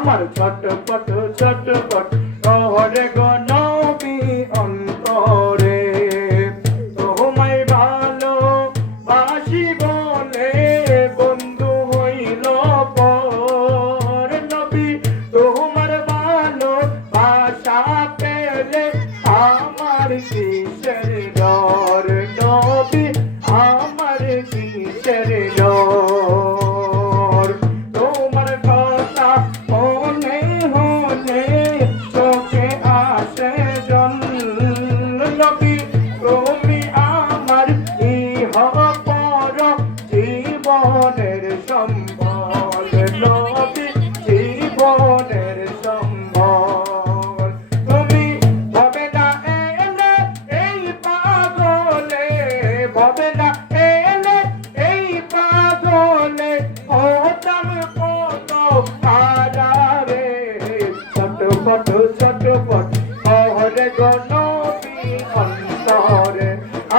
আমার ছটপট ছটপট করে গো নবী অন্তরে তোমায় ভালো বাসি বলে বন্ধু হইল পর নবী তোমার ভালো বাসা পেলে আমার কিসের ডর নবী আমার কিসের ডর তোমার কথা মনে হলে চোখে আসে জল নবী তুমি আমার ইহ পর জীবনের সম্বল নবী জীবনের সম্বল তুমি ভবে না এলে এই পাগলে ভবে না এলে এই পাগলে হতাম কত পারারে ছটপট ছটপট করে গো নবী অন্তরে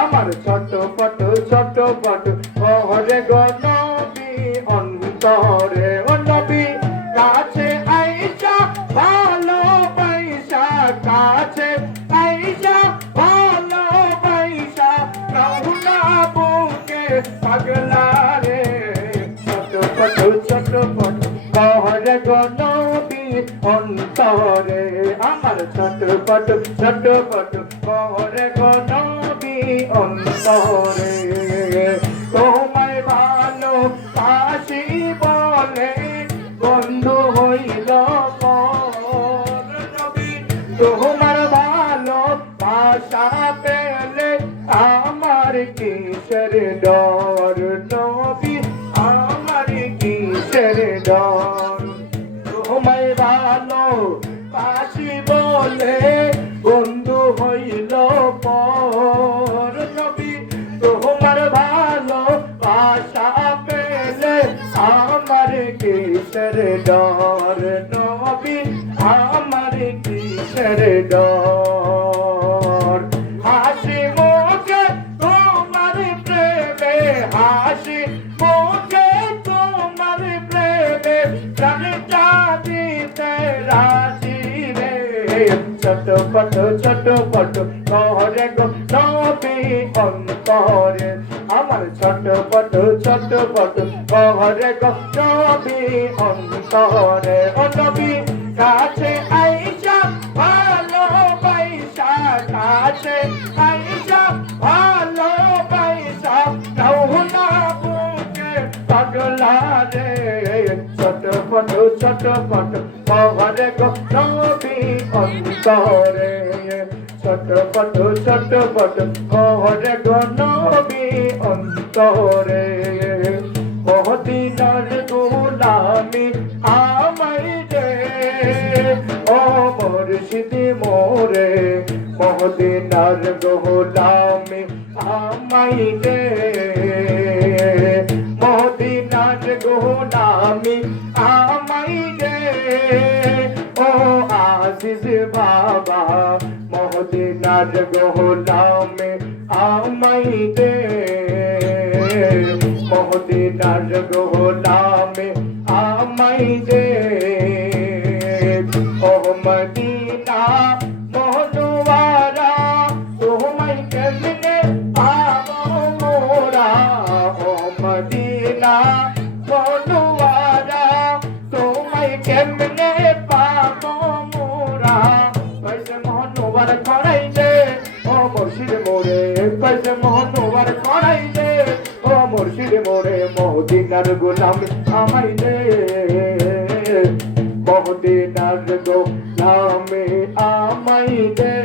আমার ছটপট ছটপট করে গো নবী অন্তরে ও নবী কাছে আইসা ভালো পয়সা কাছে আইসা ভালো পয়সা রহুনা বুকে পাগলা রে ছটপট ছটপট করে গো নবী অন্তরে আমার ছটপট ছটপট করে গো নবী অন্তরে তোমায় ভালো বাসি বলে বন্ধু হইল পর নবী তোমার ভালো বাসা পেলে আমার কিসের ডর নবী আমার কিসের ডর তোমায় ভালো বাসি বলে বন্ধু হইল পর নবী তোমার ভালো বাসা পেলে আমার কিসের ডর নবী আমার কিসের ডর হাসি মুখে তোমার প্রেমে হাসি মুখে তোমার প্রেমে প্রাণটা দিতে রাজি রে ছটপট ছটপট করে গো নবী অন্তরে আমার ছটপট ছটপট করে গো নবী অন্তরে ও নবী কাছে আইসা ভালো পয়সা কাছে আইসা ভালো পয়সা রহুনা বুকে পাগলা রে ছটপট ছটপট করে গো নবী অন্তরে ছটপট ছটপট করে গো নবী অন্তরে মদিনার গোলামি আমায় দে ও মুর্শিদ মোরে মদিনার গোলামি আমায় দে মদিনার গোলামি আমায় দে ও আজিজ বাবা মদিনার গোলামি আমায় দে মদিনার গোলামি আমায় দে ও মদিনা মনোয়ারা তোমায় কেমনে পাবো মোরা ও মদিনা মনোয়ারা তোমায় কেমনে পাবো মোরা পয়সা মনোয়ার করাই দে ও মুর্শিদ মোরে পয়সা মনোয়ার করাই দে ও মুর্শিদ মোরে মদিনার গোলামি আমায় দে মদিনার গোলামি আমায় দে